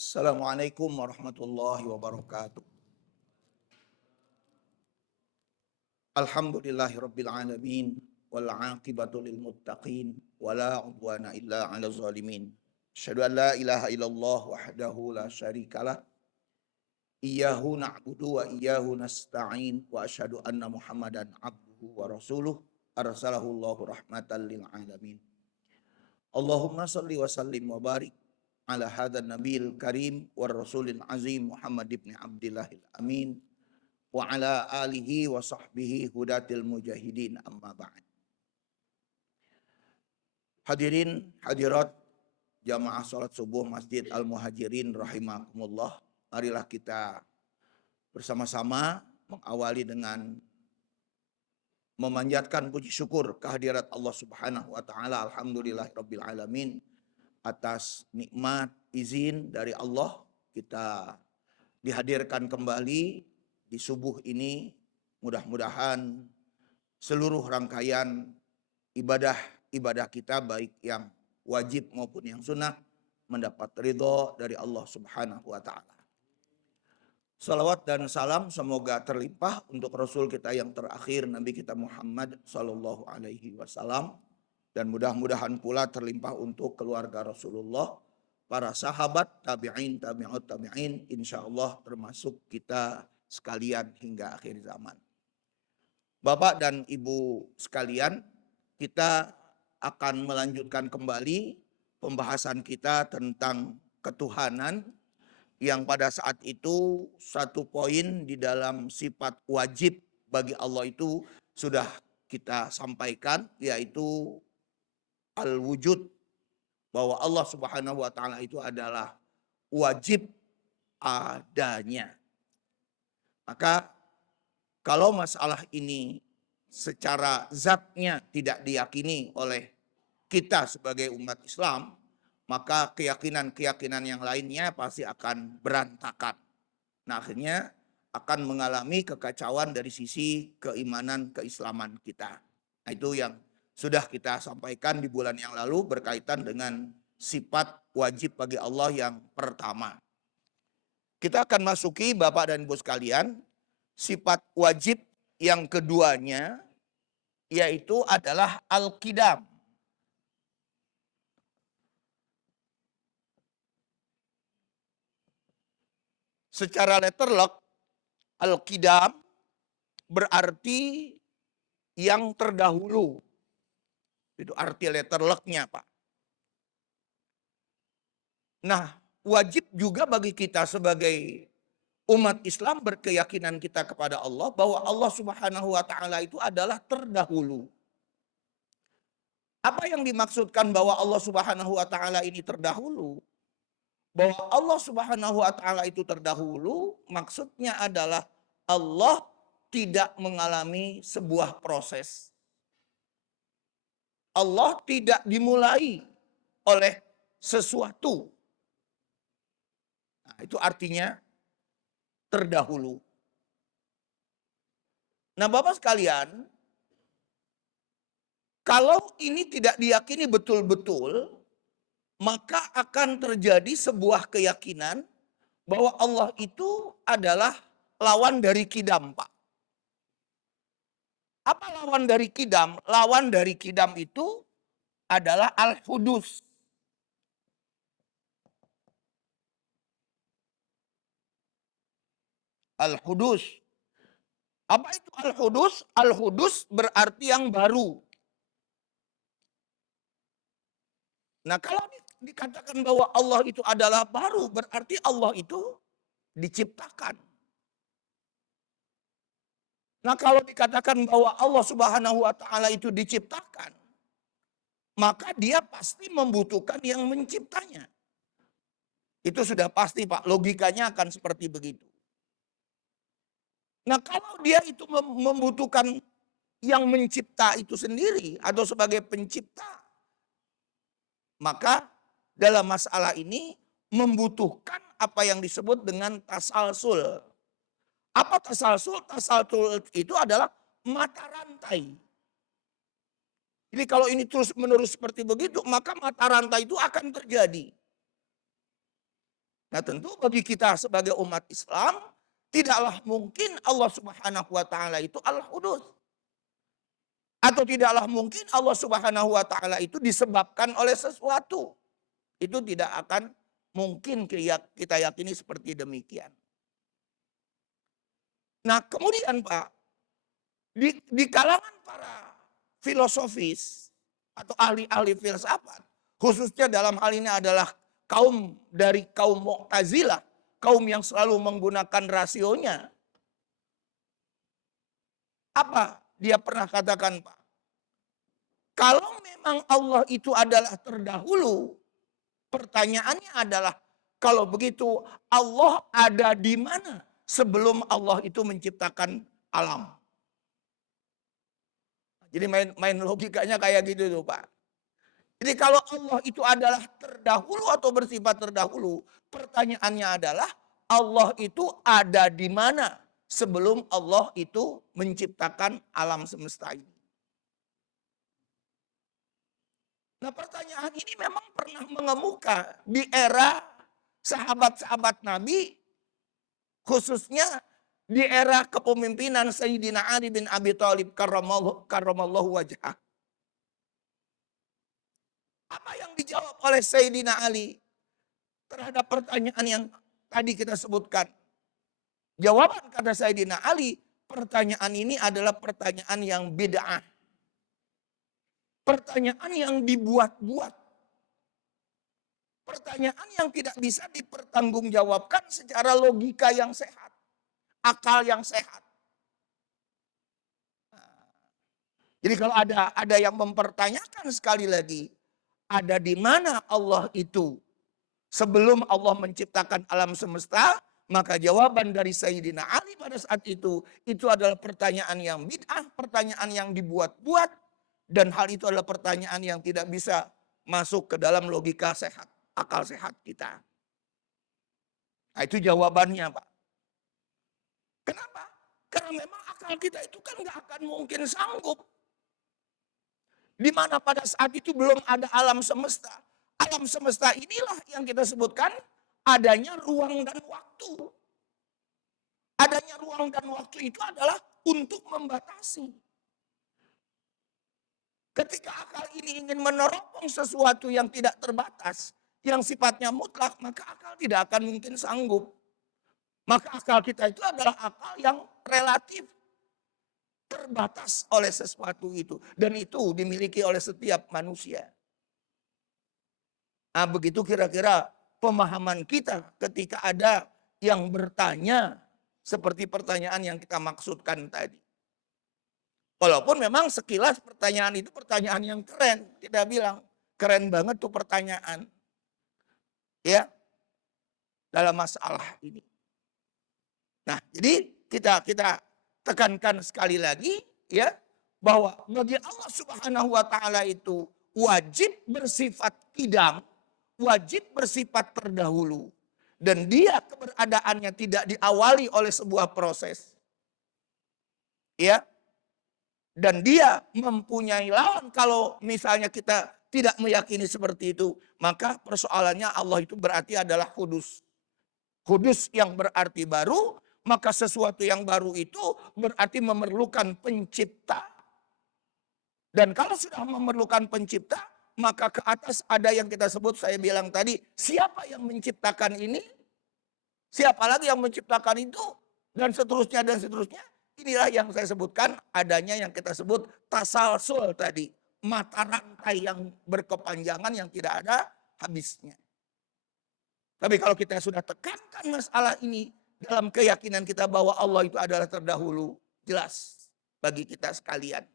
Assalamualaikum warahmatullahi wabarakatuh. Alhamdulillahirabbil alamin wal aqibatu lil muttaqin wala udwana illa 'alal zalimin. Asyhadu an la ilaha illallah wahdahu la syarikalah. Iyyahu na'budu wa iyyahu nasta'in wa asyhadu anna Muhammadan abduhu wa rasuluh arsalahu Allahu rahmatan lil alamin. Allahumma shalli wa sallim wa barik ala hadzal nabiyil karim war rasulil azim Muhammad ibn Abdillahil amin wa ala alihi wa sahbihi hudatil mujahidin amma ba'd. Hadirin hadirat jamaah salat subuh Masjid Al Muhajirin rahimakumullah. Marilah kita bersama-sama mengawali dengan memanjatkan puji syukur kehadirat Allah Subhanahu wa taala. Alhamdulillahirabbil alamin atas nikmat izin dari Allah kita dihadirkan kembali di subuh ini. Mudah-mudahan seluruh rangkaian ibadah kita baik yang wajib maupun yang sunnah mendapat ridho dari Allah Subhanahu wa taala. Salawat dan salam semoga terlimpah untuk Rasul kita yang terakhir, Nabi kita Muhammad Sallallahu Alaihi Wasallam, dan mudah-mudahan pula terlimpah untuk keluarga Rasulullah, para sahabat, tabi'in, tabi'ut tabi'in, insya Allah termasuk kita sekalian hingga akhir zaman. Bapak dan Ibu sekalian, kita akan melanjutkan kembali pembahasan kita tentang ketuhanan, yang pada saat itu satu poin di dalam sifat wajib bagi Allah itu sudah kita sampaikan, yaitu al-wujud, bahwa Allah Subhanahu wa taala itu adalah wajib adanya. Maka kalau masalah ini secara zatnya tidak diyakini oleh kita sebagai umat Islam, maka keyakinan-keyakinan yang lainnya pasti akan berantakan. Nah, akhirnya akan mengalami kekacauan dari sisi keimanan keislaman kita. Nah, itu yang sudah kita sampaikan di bulan yang lalu berkaitan dengan sifat wajib bagi Allah yang pertama. Kita akan masuki Bapak dan Ibu sekalian, sifat wajib yang keduanya, yaitu adalah al-qidam. Secara letterlock, al-qidam berarti yang terdahulu. Itu arti letterlocknya, Pak. Nah, wajib juga bagi kita sebagai umat Islam berkeyakinan kita kepada Allah bahwa Allah Subhanahu wa taala itu adalah terdahulu. Apa yang dimaksudkan bahwa Allah Subhanahu wa taala ini terdahulu? Bahwa Allah Subhanahu wa taala itu terdahulu, maksudnya adalah Allah tidak mengalami sebuah proses. Allah tidak dimulai oleh sesuatu. Nah, itu artinya terdahulu. Nah, Bapak sekalian, kalau ini tidak diyakini betul-betul, maka akan terjadi sebuah keyakinan bahwa Allah itu adalah lawan dari kidam, Pak. Apa lawan dari kidam? Lawan dari kidam itu adalah al-hudus. Al-hudus. Apa itu al-hudus? Al-hudus berarti yang baru. Nah, kalau dikatakan bahwa Allah itu adalah baru, berarti Allah itu diciptakan. Nah, kalau dikatakan bahwa Allah Subhanahu wa taala itu diciptakan, maka dia pasti membutuhkan yang menciptanya. Itu sudah pasti, Pak. Logikanya akan seperti begitu. Nah, kalau dia itu membutuhkan yang mencipta itu sendiri atau sebagai pencipta, maka dalam masalah ini membutuhkan apa yang disebut dengan tasalsul. Apa tasalsul? Tasalsul itu adalah mata rantai. Jadi kalau ini terus menerus seperti begitu, maka mata rantai itu akan terjadi. Nah, tentu bagi kita sebagai umat Islam, tidaklah mungkin Allah Subhanahu wa taala itu Al-Hudus. Atau tidaklah mungkin Allah Subhanahu wa taala itu disebabkan oleh sesuatu. Itu tidak akan mungkin kita yakini seperti demikian. Nah, kemudian Pak, di kalangan para filosofis atau ahli-ahli filsafat, khususnya dalam hal ini adalah kaum Mu'tazilah, kaum yang selalu menggunakan rasionya. Apa dia pernah katakan, Pak? Kalau memang Allah itu adalah terdahulu, pertanyaannya adalah, kalau begitu Allah ada di mana sebelum Allah itu menciptakan alam? Jadi main logikanya kayak gitu tuh Pak. Jadi kalau Allah itu adalah terdahulu atau bersifat terdahulu, pertanyaannya adalah Allah itu ada di mana sebelum Allah itu menciptakan alam semesta ini. Nah, pertanyaan ini memang pernah mengemuka di era sahabat-sahabat Nabi, khususnya di era kepemimpinan Sayyidina Ali bin Abi Thalib karramallahu wajhah. Apa yang dijawab oleh Sayyidina Ali terhadap pertanyaan yang tadi kita sebutkan? Jawaban kata Sayyidina Ali, pertanyaan ini adalah pertanyaan yang bid'ah. Pertanyaan yang dibuat-buat. Pertanyaan yang tidak bisa dipertanggungjawabkan secara logika yang sehat. Akal yang sehat. Jadi kalau ada yang mempertanyakan sekali lagi, ada di mana Allah itu sebelum Allah menciptakan alam semesta, maka jawaban dari Sayyidina Ali pada saat itu adalah pertanyaan yang bid'ah, pertanyaan yang dibuat-buat, dan hal itu adalah pertanyaan yang tidak bisa masuk ke dalam logika sehat, akal sehat kita. Nah, itu jawabannya, Pak. Kenapa? Karena memang akal kita itu kan nggak akan mungkin sanggup. Di mana pada saat itu belum ada alam semesta. Alam semesta inilah yang kita sebutkan adanya ruang dan waktu. Adanya ruang dan waktu itu adalah untuk membatasi. Ketika akal ini ingin meneropong sesuatu yang tidak terbatas, yang sifatnya mutlak, maka akal tidak akan mungkin sanggup. Maka akal kita itu adalah akal yang relatif terbatas oleh sesuatu itu. Dan itu dimiliki oleh setiap manusia. Nah, begitu kira-kira pemahaman kita ketika ada yang bertanya seperti pertanyaan yang kita maksudkan tadi. Walaupun memang sekilas pertanyaan itu pertanyaan yang keren. Kita bilang keren banget tuh pertanyaan. Ya, dalam masalah ini. Nah, jadi kita tekankan sekali lagi ya, bahwa bagi Allah Subhanahu wa taala itu wajib bersifat qidam, wajib bersifat terdahulu, dan dia keberadaannya tidak diawali oleh sebuah proses. Ya. Dan dia mempunyai lawan. Kalau misalnya kita tidak meyakini seperti itu, maka persoalannya Allah itu berarti adalah kudus. Kudus yang berarti baru, maka sesuatu yang baru itu berarti memerlukan pencipta. Dan kalau sudah memerlukan pencipta, maka ke atas ada yang kita sebut, saya bilang tadi, siapa yang menciptakan ini? Siapa lagi yang menciptakan itu? Dan seterusnya dan seterusnya. Inilah yang saya sebutkan adanya yang kita sebut tasalsul tadi. Mata rantai yang berkepanjangan yang tidak ada habisnya. Tapi kalau kita sudah tekankan masalah ini dalam keyakinan kita bahwa Allah itu adalah terdahulu, jelas bagi kita sekalian.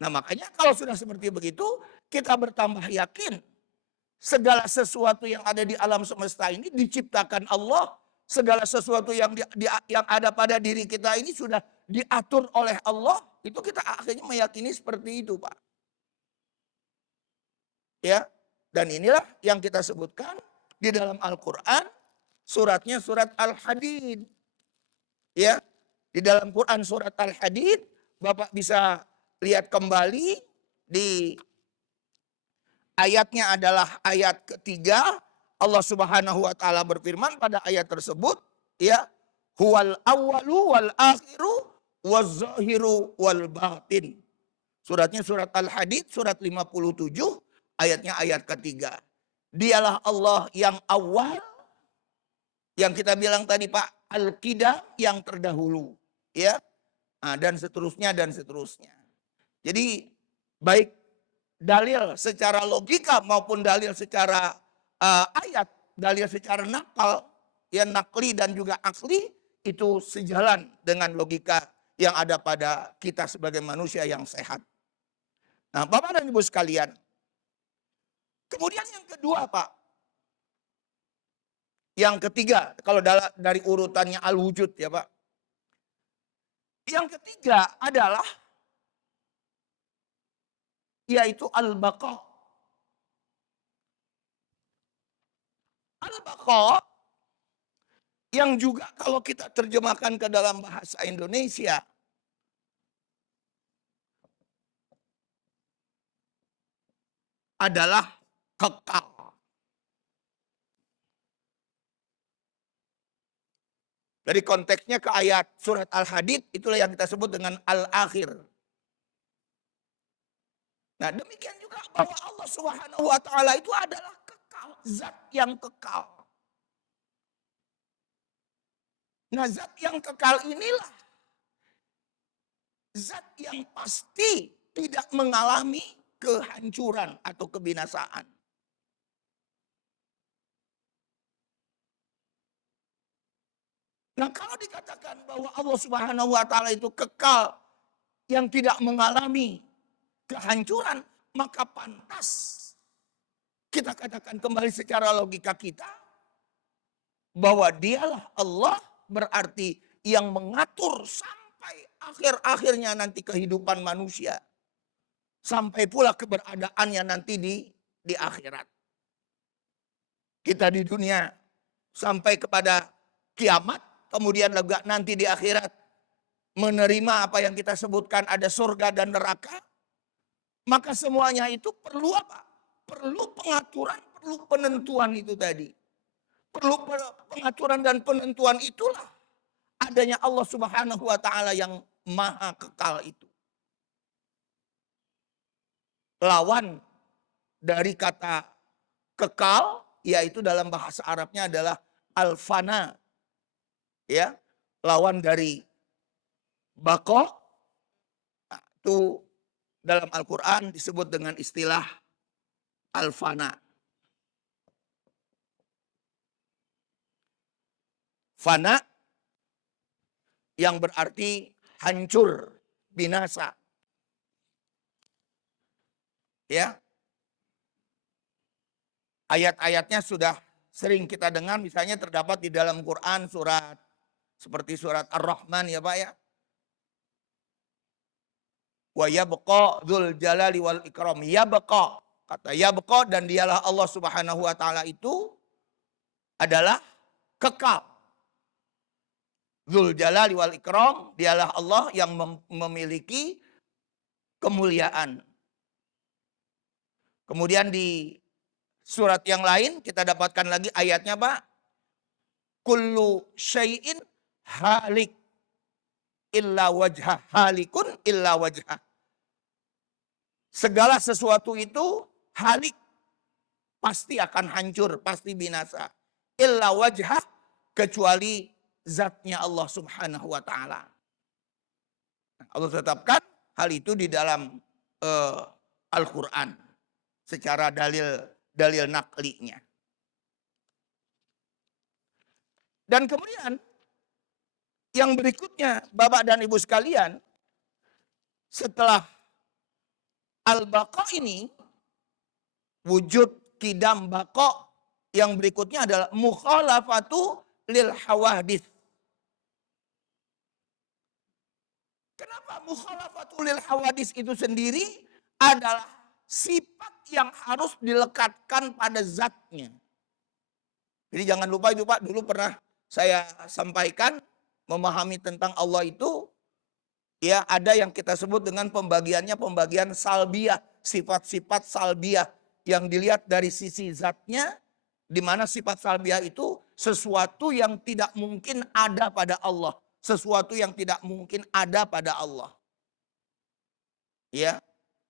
Nah, makanya kalau sudah seperti begitu, kita bertambah yakin segala sesuatu yang ada di alam semesta ini diciptakan Allah. Segala sesuatu yang ada pada diri kita ini sudah diatur oleh Allah. Itu kita akhirnya meyakini seperti itu, Pak. Ya, dan inilah yang kita sebutkan di dalam Al-Quran, suratnya surat Al-Hadid. Ya, di dalam Quran surat Al-Hadid, Bapak bisa lihat kembali di ayatnya adalah ayat ketiga, Allah Subhanahu wa taala berfirman pada ayat tersebut, ya, huwal awwalu wal akhiru waz zahiru wal batin. Suratnya surat Al-Hadid surat 57 ayatnya ayat ketiga. Dialah Allah yang awal, yang kita bilang tadi Pak, Al-Qidam, yang terdahulu, ya. Nah, dan seterusnya dan seterusnya. Jadi baik dalil secara logika maupun dalil secara ayat, dalil secara nakal, ya, nakli dan juga asli, itu sejalan dengan logika yang ada pada kita sebagai manusia yang sehat. Nah, Bapak dan Ibu sekalian, kemudian yang kedua Pak, yang ketiga, kalau dari urutannya al-wujud ya Pak. Yang ketiga adalah yaitu al-baqa. Al-baqa yang juga kalau kita terjemahkan ke dalam bahasa Indonesia adalah kekal. Dari konteksnya ke ayat surat Al-Hadid, itulah yang kita sebut dengan al-akhir. Nah, demikian juga bahwa Allah Subhanahu wa taala itu adalah kekal, zat yang kekal. Nah, zat yang kekal inilah zat yang pasti tidak mengalami kehancuran atau kebinasaan. Nah, kalau dikatakan bahwa Allah Subhanahu wa taala itu kekal yang tidak mengalami kehancuran, maka pantas kita katakan kembali secara logika kita bahwa dialah Allah, berarti yang mengatur sampai akhir-akhirnya nanti kehidupan manusia, sampai pula keberadaannya nanti di akhirat. Kita di dunia sampai kepada kiamat, kemudian juga nanti di akhirat menerima apa yang kita sebutkan ada surga dan neraka. Maka semuanya itu perlu apa? Perlu pengaturan, perlu penentuan itu tadi. Perlu pengaturan dan penentuan, itulah adanya Allah Subhanahu wa taala yang maha kekal itu. Lawan dari kata kekal yaitu dalam bahasa Arabnya adalah al-fana. Ya, lawan dari baqa itu dalam Al-Qur'an disebut dengan istilah al-fana. Fana yang berarti hancur, binasa. Ya. Ayat-ayatnya sudah sering kita dengar, misalnya terdapat di dalam Quran surat seperti surat Ar-Rahman ya Pak ya. Wa yabqa dzul jalali wal ikram. Yabqa, kata yabqa, dan dialah Allah Subhanahu wa taala itu adalah kekal. Dzul jalali wal ikram, dialah Allah yang memiliki kemuliaan. Kemudian di surat yang lain kita dapatkan lagi ayatnya Pak. Kullu syai'in halik illa wajhah, halikun illa wajhah. Segala sesuatu itu halik, pasti akan hancur, pasti binasa. Illa wajhah, kecuali zatnya Allah Subhanahu wa taala. Allah tetapkan hal itu di dalam Al-Qur'an secara dalil naklinya. Dan kemudian yang berikutnya Bapak dan Ibu sekalian, setelah al-baqa ini, wujud, qidam, baqa, yang berikutnya adalah mukhalafatu lil hawadits. Kenapa mukhalafatu lil hawadits itu sendiri adalah sifat yang harus dilekatkan pada zatnya. Jadi jangan lupa itu Pak, dulu pernah saya sampaikan, memahami tentang Allah itu, ya, ada yang kita sebut dengan pembagiannya pembagian salbiah, sifat-sifat salbiah yang dilihat dari sisi zatnya, Di mana sifat salbiah itu sesuatu yang tidak mungkin ada pada Allah. Sesuatu yang tidak mungkin ada pada Allah. Ya.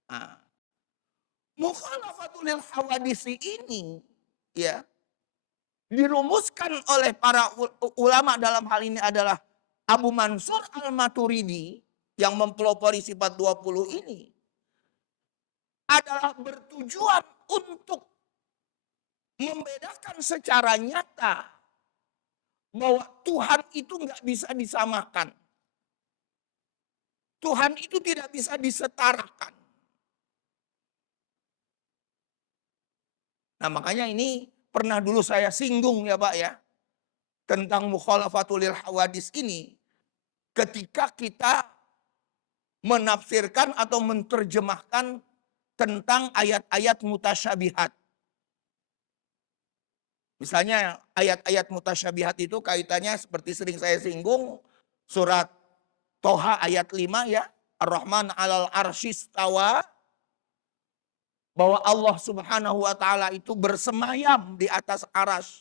Nah, mukhalafatul hawadisi ini ya dirumuskan oleh para ulama dalam hal ini adalah Abu Mansur Al-Maturidi yang mempelopori sifat 20 ini adalah bertujuan untuk membedakan secara nyata bahwa Tuhan itu nggak bisa disamakan. Tuhan itu tidak bisa disetarakan. Nah makanya ini pernah dulu saya singgung ya Pak ya. Tentang mukhalafatul hawadis ini. Ketika kita menafsirkan atau menerjemahkan tentang ayat-ayat mutasyabihat. Misalnya ayat-ayat mutasyabihat itu kaitannya seperti sering saya singgung. Surat Toha ayat 5 ya. Ar-Rahman alal arsyistawa. Bahwa Allah subhanahu wa ta'ala itu bersemayam di atas aras.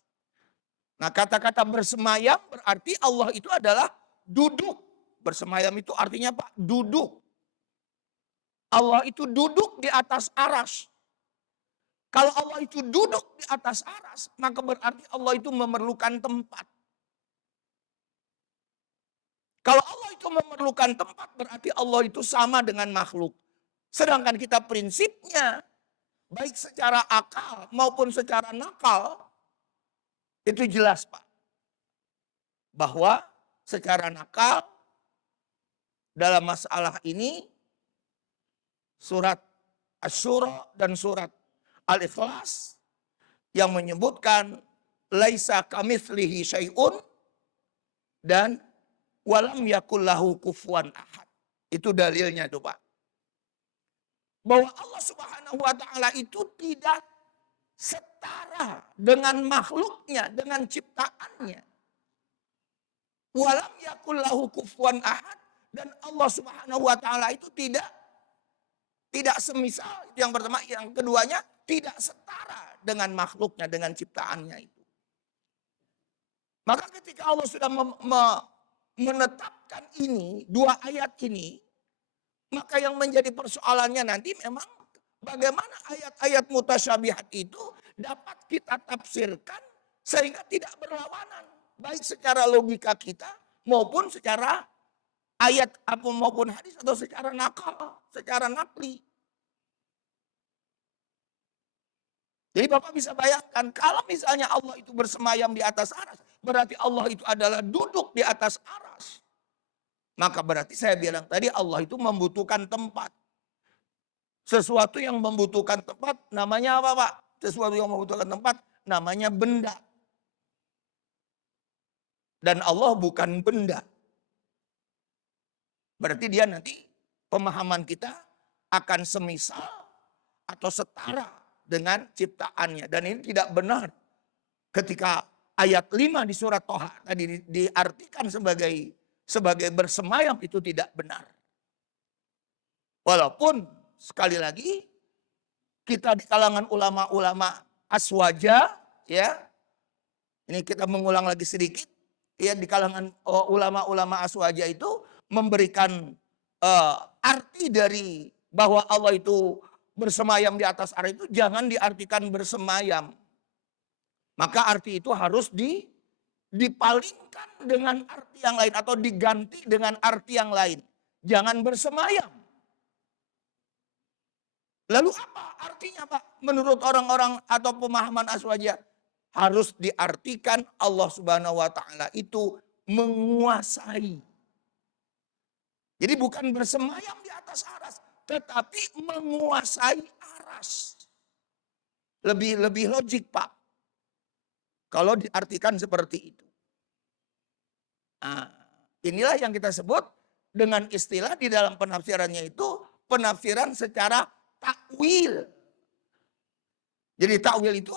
Nah kata-kata bersemayam berarti Allah itu adalah duduk. Bersemayam itu artinya Pak duduk. Allah itu duduk di atas aras. Kalau Allah itu duduk di atas aras, maka berarti Allah itu memerlukan tempat. Kalau Allah itu memerlukan tempat, berarti Allah itu sama dengan makhluk. Sedangkan kita prinsipnya, baik secara akal maupun secara nakal, itu jelas Pak. Bahwa secara nakal, dalam masalah ini, surat Asy-Syura dan surat Al-Ikhlas yang menyebutkan laisa kamitslihi syai'un dan walam yakul lahu kufuwan ahad. Itu dalilnya tuh Pak. Bahwa Allah Subhanahu wa taala itu tidak setara dengan makhluknya, dengan ciptaannya. Walam yakul lahu kufuwan ahad dan Allah Subhanahu wa taala itu tidak semisal. Itu yang pertama, yang keduanya tidak setara dengan makhluknya, dengan ciptaannya itu. Maka ketika Allah sudah menetapkan ini, dua ayat ini, maka yang menjadi persoalannya nanti memang bagaimana ayat-ayat mutasyabihat itu dapat kita tafsirkan sehingga tidak berlawanan. Baik secara logika kita maupun secara ayat maupun hadis atau secara nakal, secara nakli. Jadi Bapak bisa bayangkan kalau misalnya Allah itu bersemayam di atas aras, berarti Allah itu adalah duduk di atas aras. Maka berarti saya bilang tadi Allah itu membutuhkan tempat. Sesuatu yang membutuhkan tempat namanya apa Pak? Sesuatu yang membutuhkan tempat namanya benda. Dan Allah bukan benda. Berarti dia nanti pemahaman kita akan semisal atau setara dengan ciptaannya. Dan ini tidak benar. Ketika ayat 5 di surat Toha tadi diartikan sebagai bersemayam, itu tidak benar. Walaupun sekali lagi kita di kalangan ulama-ulama aswaja ya. Ini kita mengulang lagi sedikit ya, di kalangan ulama-ulama aswaja itu memberikan arti dari bahwa Allah itu bersemayam di atas aras itu jangan diartikan bersemayam. Maka arti itu harus dipalingkan dengan arti yang lain atau diganti dengan arti yang lain. Jangan bersemayam. Lalu apa artinya Pak? Menurut orang-orang atau pemahaman aswaja harus diartikan Allah Subhanahu wa taala itu menguasai. Jadi bukan bersemayam di atas aras, tetapi menguasai aras. Lebih logik Pak. Kalau diartikan seperti itu. Nah, inilah yang kita sebut dengan istilah di dalam penafsirannya itu penafsiran secara takwil. Jadi takwil itu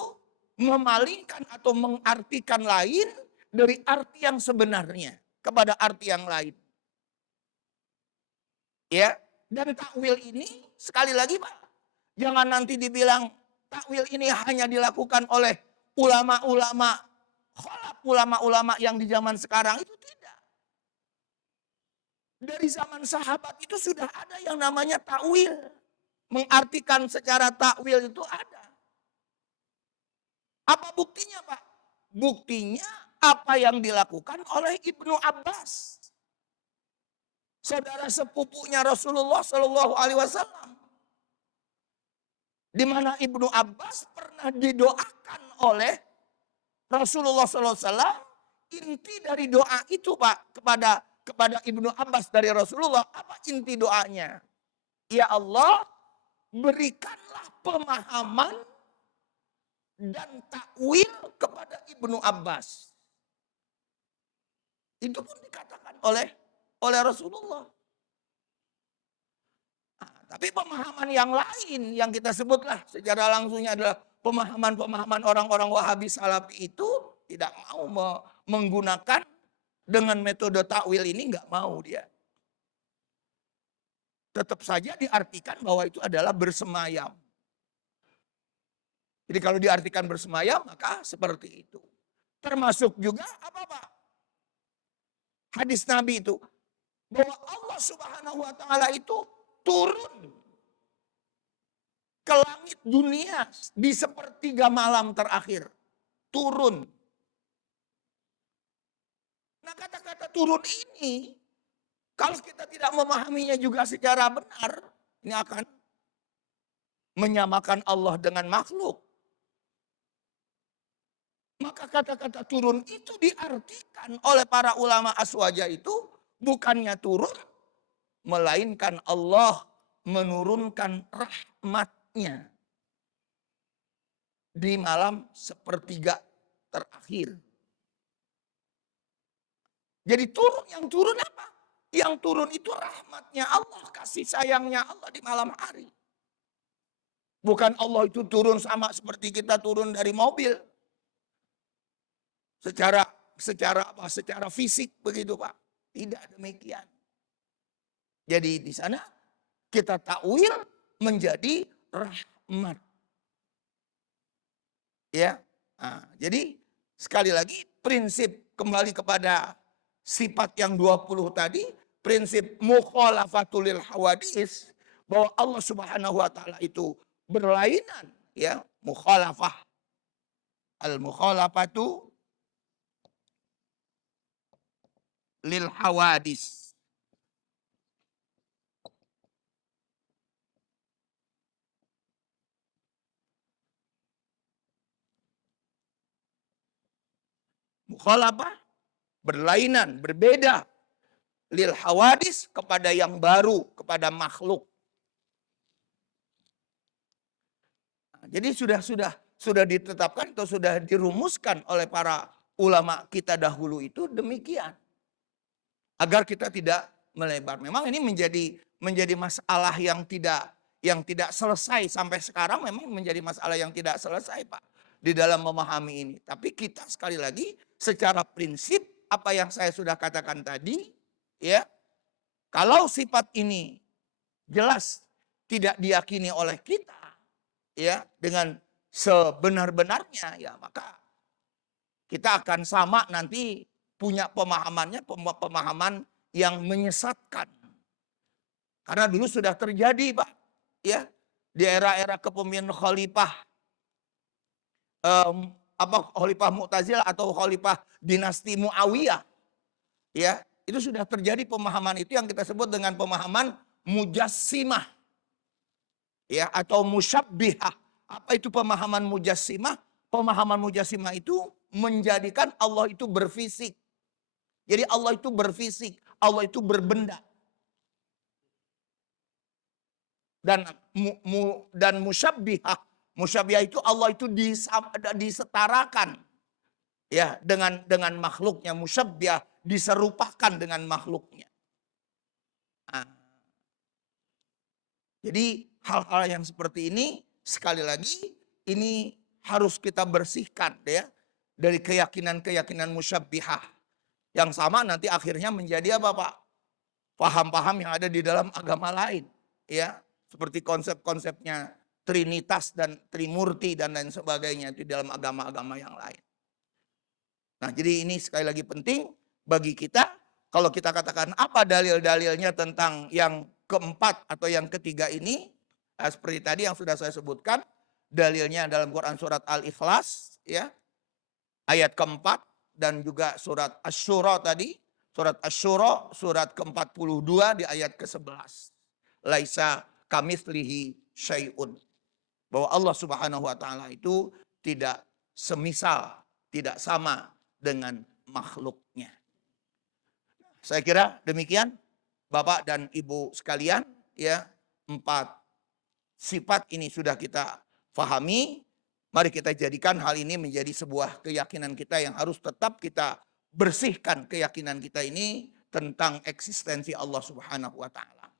memalingkan atau mengartikan lain dari arti yang sebenarnya kepada arti yang lain. Ya, dan takwil ini sekali lagi Pak, jangan nanti dibilang takwil ini hanya dilakukan oleh ulama-ulama khalaf, ulama-ulama yang di zaman sekarang itu tidak. Dari zaman sahabat itu sudah ada yang namanya takwil. Mengartikan secara takwil itu ada. Apa buktinya, Pak? Buktinya apa yang dilakukan oleh Ibnu Abbas, saudara sepupunya Rasulullah Shallallahu Alaihi Wasallam, di mana Ibnu Abbas pernah didoakan oleh Rasulullah Shallallahu Alaihi Wasallam. Inti dari doa itu, Pak, kepada Ibnu Abbas dari Rasulullah, apa inti doanya? Ya Allah, berikanlah pemahaman dan takwil kepada Ibnu Abbas. Itu pun dikatakan oleh Rasulullah. Nah, tapi pemahaman yang lain yang kita sebutlah secara langsungnya adalah pemahaman orang-orang Wahabi Salafi itu tidak mau menggunakan dengan metode takwil ini, nggak mau dia. Tetap saja diartikan bahwa itu adalah bersemayam. Jadi kalau diartikan bersemayam maka seperti itu. Termasuk juga apa, Pak? Hadis Nabi itu bahwa Allah Subhanahu wa taala itu turun ke langit dunia di sepertiga malam terakhir. Turun. Nah, kata-kata turun ini kalau kita tidak memahaminya juga secara benar, ini akan menyamakan Allah dengan makhluk. Maka kata-kata turun itu diartikan oleh para ulama aswaja itu bukannya turun, melainkan Allah menurunkan rahmatnya di malam sepertiga terakhir. Jadi yang turun apa? Yang turun itu rahmatnya Allah, kasih sayangnya Allah di malam hari. Bukan Allah itu turun sama seperti kita turun dari mobil. Secara fisik begitu, Pak. Tidak demikian. Jadi di sana kita takwil menjadi rahmat. Ya. Nah, jadi sekali lagi prinsip kembali kepada sifat yang 20 tadi, prinsip mukhalafatul lil hawadis, bahwa Allah Subhanahu wa taala itu berlainan, ya, mukhalafah. Al mukhalafatu lil hawadis. Mukhalafah berlainan, berbeda. Lil hawadis kepada yang baru, kepada makhluk. Nah, jadi sudah ditetapkan atau sudah dirumuskan oleh para ulama kita dahulu itu demikian. Agar kita tidak melebar. Memang ini menjadi masalah yang tidak selesai sampai sekarang, memang menjadi masalah yang tidak selesai, Pak, di dalam memahami ini. Tapi kita sekali lagi secara prinsip apa yang saya sudah katakan tadi, ya, kalau sifat ini jelas tidak diyakini oleh kita, ya, dengan sebenar-benarnya, ya, maka kita akan sama nanti punya pemahaman yang menyesatkan. Karena dulu sudah terjadi, Pak, ya, di era-era kepemimpinan khalifah khalifah Mu'tazilah atau khalifah dinasti Muawiyah, ya, itu sudah terjadi pemahaman itu yang kita sebut dengan pemahaman mujassimah, ya, atau musyabbihah. Apa itu pemahaman mujassimah? Pemahaman mujassimah itu menjadikan Allah itu berfisik. Jadi Allah itu berfisik, Allah itu berbenda. Dan musyabbihah itu Allah itu disetarakan, ya, dengan makhluknya. Musyabbihah diserupakan dengan makhluknya. Nah, jadi hal-hal yang seperti ini sekali lagi ini harus kita bersihkan, ya, dari keyakinan-keyakinan musyabbihah. Yang sama nanti akhirnya menjadi apa, Pak? Paham-paham yang ada di dalam agama lain, ya, seperti konsep-konsepnya Trinitas dan Trimurti dan lain sebagainya itu dalam agama-agama yang lain. Nah, jadi ini sekali lagi penting bagi kita kalau kita katakan apa dalil-dalilnya tentang yang keempat atau yang ketiga ini, seperti tadi yang sudah saya sebutkan, dalilnya dalam Quran surat Al-Ikhlas ya, ayat keempat dan juga surat Asy-Syura tadi, surat Asy-Syura surat ke-42 di ayat ke-11. Laisa kamitslihi syai'un. Bahwa Allah Subhanahu wa taala itu tidak semisal, tidak sama dengan makhluknya. Saya kira demikian Bapak dan Ibu sekalian ya, 4 sifat ini sudah kita pahami. Mari kita jadikan hal ini menjadi sebuah keyakinan kita yang harus tetap kita bersihkan keyakinan kita ini tentang eksistensi Allah Subhanahu wa taala.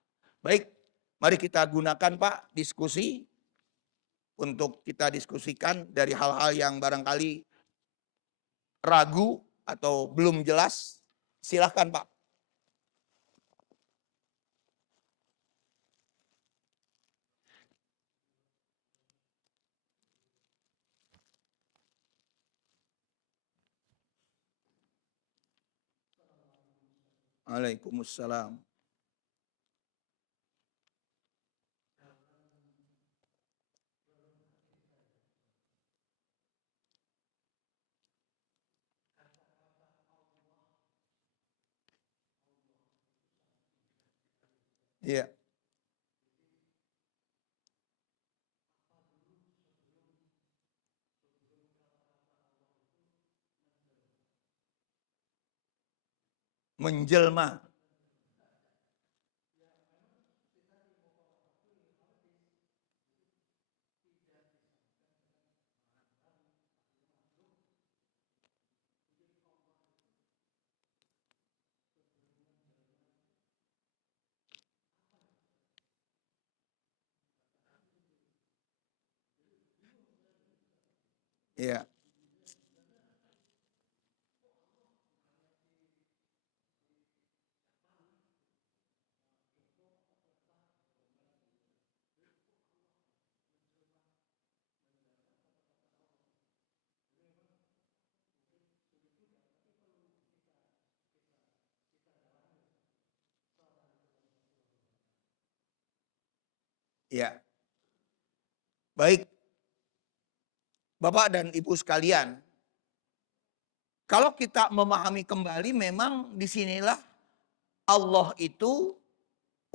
Baik, mari kita gunakan Pak diskusi untuk kita diskusikan dari hal-hal yang barangkali ragu atau belum jelas. Silahkan Pak. Waalaikumsalam. Iya. Menjelma. Iya. Iya. Baik. Bapak dan Ibu sekalian, kalau kita memahami kembali memang disinilah Allah itu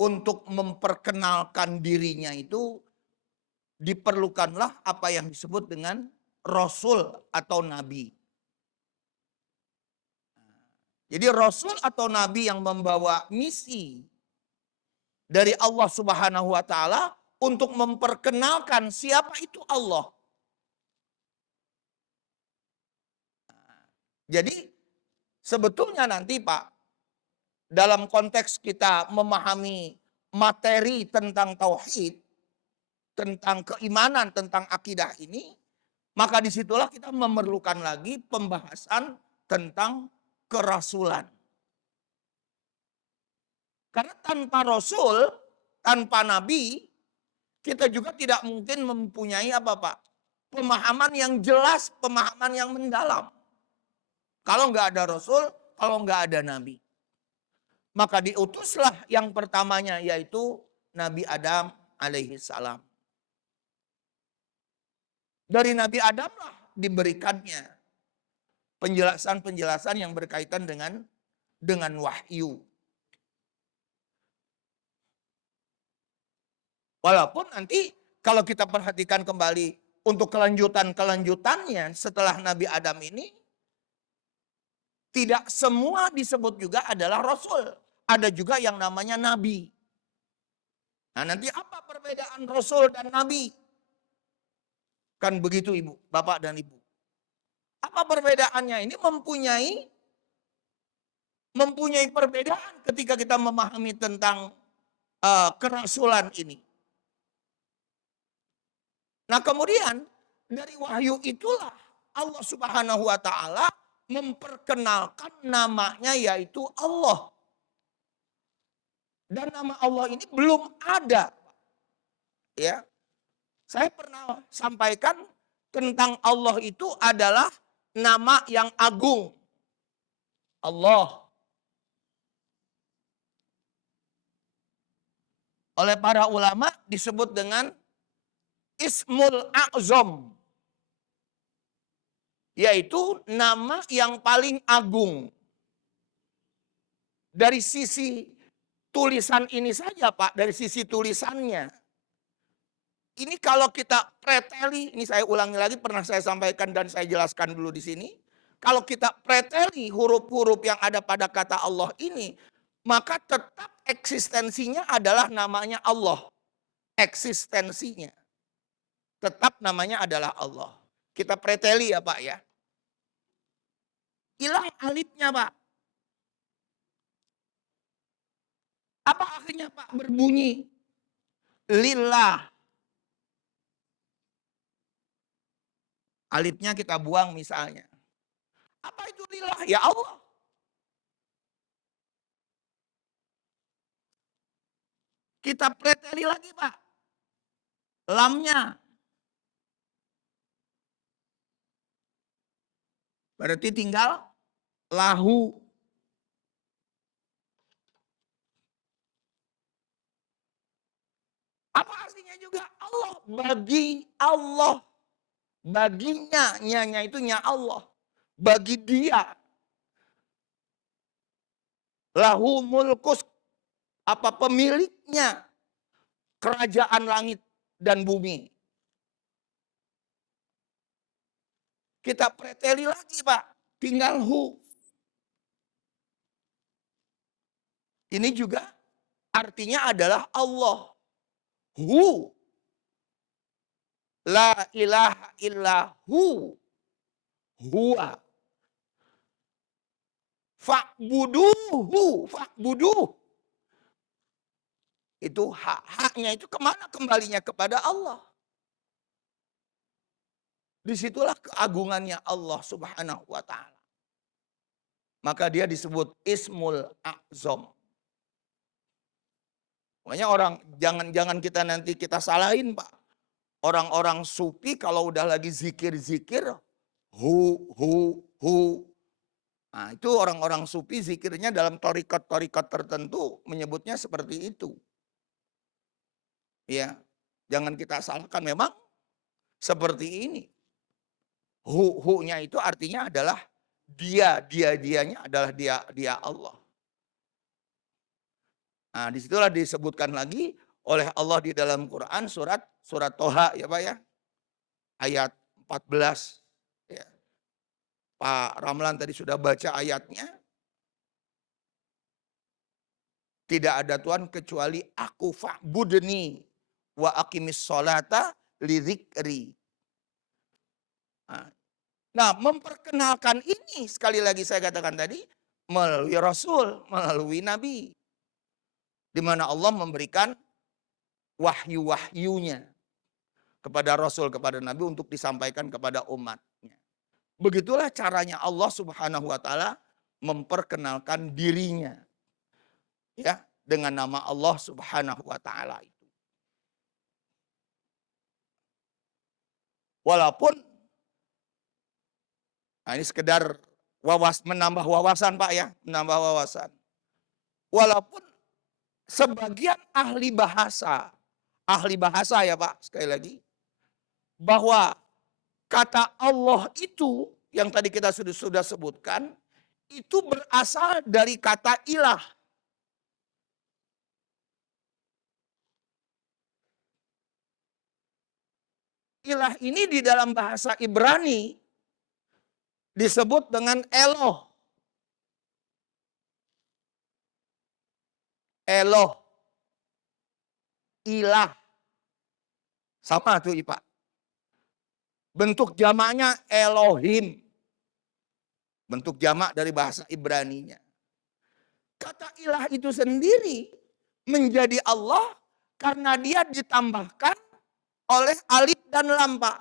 untuk memperkenalkan dirinya itu diperlukanlah apa yang disebut dengan Rasul atau Nabi. Jadi Rasul atau Nabi yang membawa misi dari Allah Subhanahu wa taala untuk memperkenalkan siapa itu Allah. Jadi sebetulnya nanti Pak, dalam konteks kita memahami materi tentang tauhid, tentang keimanan, tentang akidah ini, maka disitulah kita memerlukan lagi pembahasan tentang kerasulan. Karena tanpa Rasul, tanpa Nabi, kita juga tidak mungkin mempunyai apa Pak? Pemahaman yang jelas, pemahaman yang mendalam. Kalau nggak ada Rasul, kalau nggak ada Nabi. Maka diutuslah yang pertamanya yaitu Nabi Adam alaihi salam. Dari Nabi Adamlah diberikannya penjelasan-penjelasan yang berkaitan dengan wahyu. Walaupun nanti kalau kita perhatikan kembali untuk kelanjutannya setelah Nabi Adam ini, tidak semua disebut juga adalah Rasul. Ada juga yang namanya Nabi. Nah nanti apa perbedaan Rasul dan Nabi? Kan begitu Ibu, Bapak dan Ibu. Apa perbedaannya? Ini mempunyai perbedaan ketika kita memahami tentang kerasulan ini. Nah kemudian dari wahyu itulah Allah Subhanahu wa taala memperkenalkan namanya yaitu Allah. Dan nama Allah ini belum ada. Ya. Saya pernah sampaikan tentang Allah itu adalah nama yang agung. Allah. Oleh para ulama disebut dengan Ismul A'zam. Yaitu nama yang paling agung. Dari sisi tulisan ini saja Pak, dari sisi tulisannya. Ini kalau kita preteli, ini saya ulangi lagi, pernah saya sampaikan dan saya jelaskan dulu di sini. Kalau kita preteli huruf-huruf yang ada pada kata Allah ini, maka tetap eksistensinya adalah namanya Allah. Eksistensinya. Tetap namanya adalah Allah. Kita preteli ya Pak ya. Hilang alifnya Pak. Apa akhirnya Pak? Berbunyi lillah. Alifnya kita buang misalnya. Apa itu lillah? Ya Allah. Kita preteli lagi Pak. Lamnya. Berarti tinggal lahu. Apa artinya juga? Allah. Bagi Allah. Baginya, nyanya itu nya Allah. Bagi dia. Lahu mulkus. Apa pemiliknya. Kerajaan langit dan bumi. Kita preteli lagi Pak. Tinggal hu. Ini juga artinya adalah Allah. Hu. La ilaha illa hu. Huwa. Fa'buduhu. Fa'buduh. Itu haknya itu kemana kembalinya? Kepada Allah. Disitulah keagungannya Allah subhanahu wa ta'ala. Maka dia disebut Ismul A'zam. Makanya orang, jangan kita nanti kita salahin Pak. Orang-orang sufi kalau udah lagi zikir-zikir, hu. Nah itu orang-orang sufi zikirnya dalam torikat-torikat tertentu menyebutnya seperti itu. Ya, jangan kita salahkan, memang seperti ini. Hu-nya itu artinya adalah dianya adalah dia Allah. Nah, disitulah disebutkan lagi oleh Allah di dalam Quran surat Toha ya Pak ya. Ayat 14. Ya. Pak Ramlan tadi sudah baca ayatnya. Tidak ada Tuhan kecuali aku, fa'budni wa aqimis sholata li dzikri. Nah, memperkenalkan ini sekali lagi saya katakan tadi melalui Rasul, melalui Nabi. Di mana Allah memberikan wahyu-wahyunya kepada Rasul, kepada Nabi untuk disampaikan kepada umatnya. Begitulah caranya Allah subhanahu wa ta'ala memperkenalkan dirinya. Ya, dengan nama Allah subhanahu wa ta'ala itu. Walaupun, nah ini sekedar menambah wawasan Pak ya, menambah wawasan. Walaupun sebagian ahli bahasa ya Pak, sekali lagi, bahwa kata Allah itu yang tadi kita sudah sebutkan, itu berasal dari kata ilah. Ilah ini di dalam bahasa Ibrani disebut dengan Eloh. Eloh. Ilah. Sama tuh Pak. Bentuk jamaknya Elohim. Bentuk jamak dari bahasa Ibraninya. Kata ilah itu sendiri menjadi Allah karena dia ditambahkan oleh alif dan lam Pak.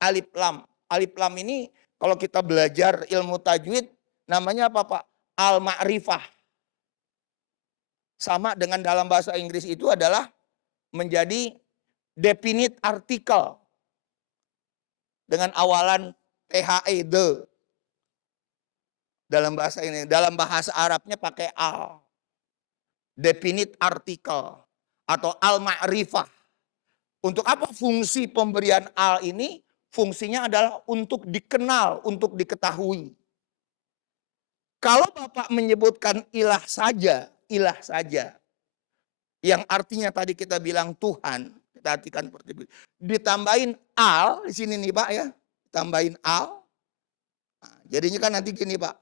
Alif lam. Alif lam ini kalau kita belajar ilmu tajwid namanya apa Pak? Al-ma'rifah. Sama dengan dalam bahasa Inggris itu adalah menjadi definite artikel dengan awalan THE, the. Dalam bahasa ini, dalam bahasa Arabnya pakai al. Definite artikel atau al-ma'rifah. Untuk apa fungsi pemberian al ini? Fungsinya adalah untuk dikenal, untuk diketahui. Kalau Bapak menyebutkan ilah saja, yang artinya tadi kita bilang Tuhan, kita artikan seperti itu. Ditambahin al di sini nih Pak ya, tambahin al. Nah, jadinya kan nanti gini Pak.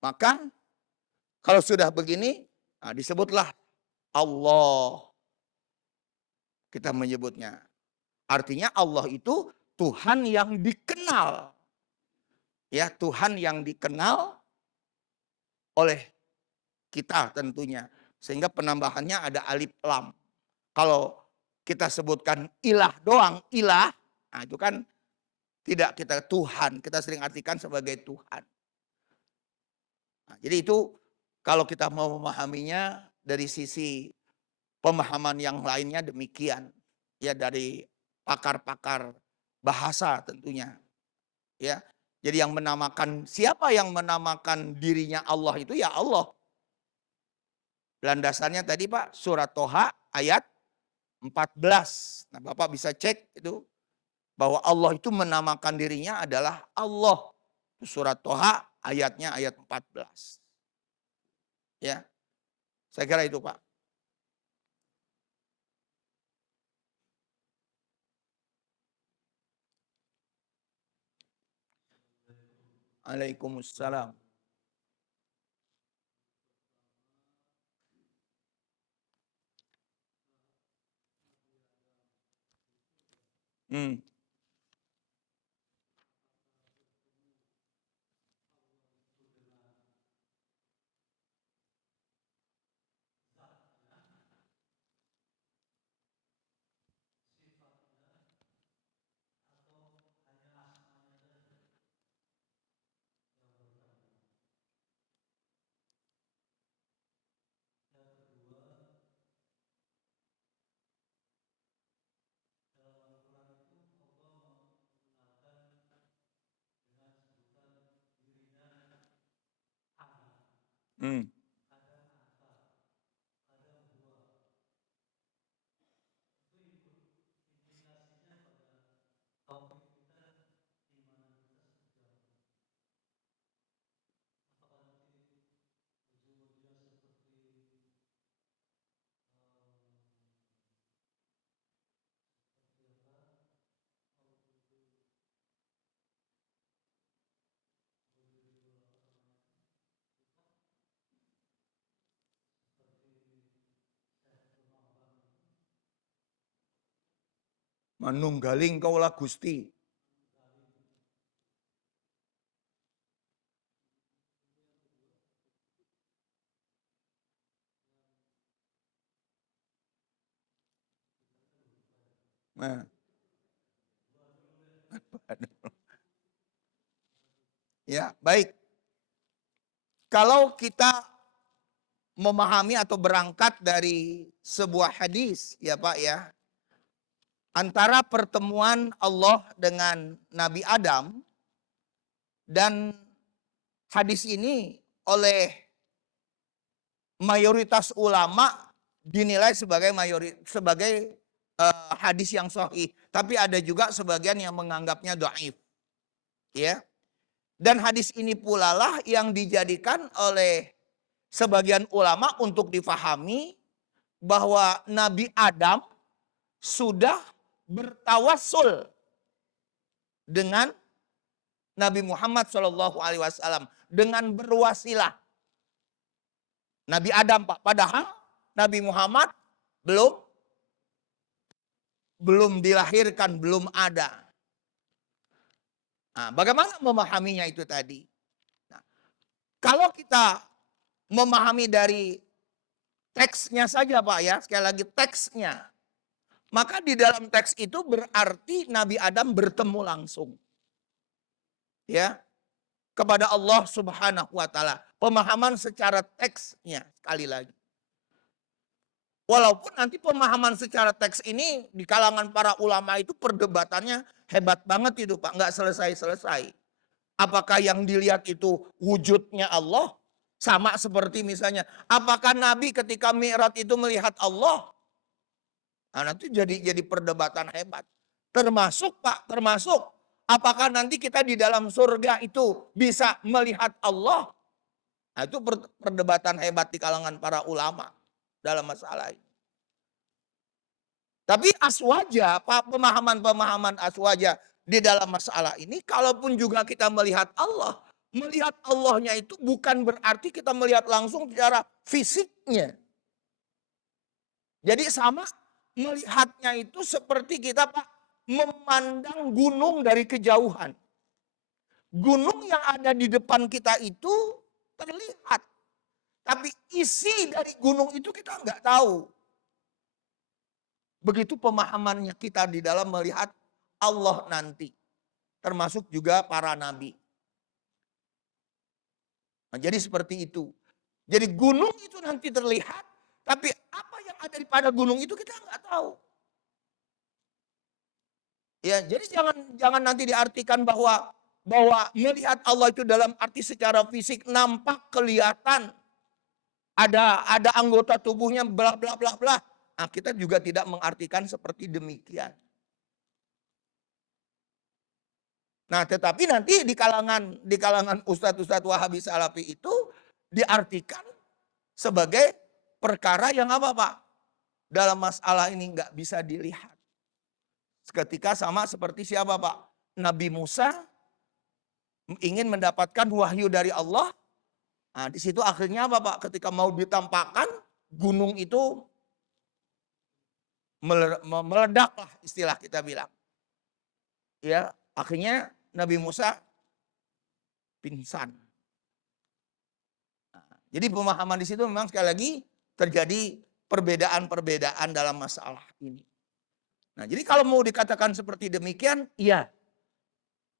Maka kalau sudah begini, nah disebutlah Allah. Kita menyebutnya. Artinya Allah itu Tuhan yang dikenal. Ya, Tuhan yang dikenal oleh kita tentunya. Sehingga penambahannya ada alif lam. Kalau kita sebutkan ilah doang, ilah, nah itu kan tidak kita Tuhan. Kita sering artikan sebagai Tuhan. Nah, jadi itu kalau kita mau memahaminya dari sisi pemahaman yang lainnya demikian. Ya dari pakar-pakar bahasa tentunya. Ya. Jadi yang menamakan, siapa yang menamakan dirinya Allah itu ya Allah. Landasannya tadi Pak, surat Toha ayat 14. Nah Bapak bisa cek itu. Bahwa Allah itu menamakan dirinya adalah Allah. Surat Toha ayatnya ayat 14. Ya, saya kira itu Pak. Waalaikumsalam. Hmm. Hmm. Manunggaling kaulah Gusti. Nah. Ya, baik. Kalau kita memahami atau berangkat dari sebuah hadis, ya Pak ya, antara pertemuan Allah dengan Nabi Adam, dan hadis ini oleh mayoritas ulama dinilai sebagai hadis yang sahih, tapi ada juga sebagian yang menganggapnya dhaif. Ya. Dan hadis ini pula lah yang dijadikan oleh sebagian ulama untuk difahami bahwa Nabi Adam sudah bertawassul dengan Nabi Muhammad SAW dengan berwasilah. Nabi Adam Pak, padahal Nabi Muhammad belum dilahirkan, belum ada. Nah, bagaimana memahaminya itu tadi? Nah, kalau kita memahami dari teksnya saja Pak ya, sekali lagi teksnya. Maka di dalam teks itu berarti Nabi Adam bertemu langsung. Ya. kepada Allah Subhanahu wa taala. Pemahaman secara teksnya sekali lagi. Walaupun nanti pemahaman secara teks ini di kalangan para ulama itu perdebatannya hebat banget itu Pak, nggak selesai-selesai. Apakah yang dilihat itu wujudnya Allah? Sama seperti misalnya, apakah Nabi ketika Mi'raj itu melihat Allah? Nah, nanti jadi perdebatan hebat. Termasuk Pak, termasuk apakah nanti kita di dalam surga itu bisa melihat Allah? Nah, itu perdebatan hebat di kalangan para ulama dalam masalah ini. Tapi aswaja, pemahaman-pemahaman aswaja di dalam masalah ini, kalaupun juga kita melihat Allahnya itu bukan berarti kita melihat langsung secara fisiknya. Jadi sama melihatnya itu seperti kita Pak memandang gunung dari kejauhan. Gunung yang ada di depan kita itu terlihat. Tapi isi dari gunung itu kita nggak tahu. Begitu pemahamannya kita di dalam melihat Allah nanti. Termasuk juga para nabi. Nah, jadi seperti itu. Jadi gunung itu nanti terlihat. Tapi apa yang ada pada gunung itu kita nggak tahu. Ya, jadi jangan nanti diartikan bahwa melihat Allah itu dalam arti secara fisik nampak kelihatan. Ada anggota tubuhnya bla bla bla bla. Nah, kita juga tidak mengartikan seperti demikian. Nah, tetapi nanti di kalangan ustadz-ustadz Wahabi Salafi itu diartikan sebagai perkara yang apa Pak? Dalam masalah ini nggak bisa dilihat. Ketika sama seperti siapa Pak? Nabi Musa ingin mendapatkan wahyu dari Allah. Nah, di situ akhirnya apa Pak? Ketika mau ditampakkan gunung itu meledak lah istilah kita bilang. Ya, akhirnya Nabi Musa pingsan. Nah, jadi pemahaman di situ memang sekali lagi terjadi perbedaan-perbedaan dalam masalah ini. Nah, jadi kalau mau dikatakan seperti demikian, iya.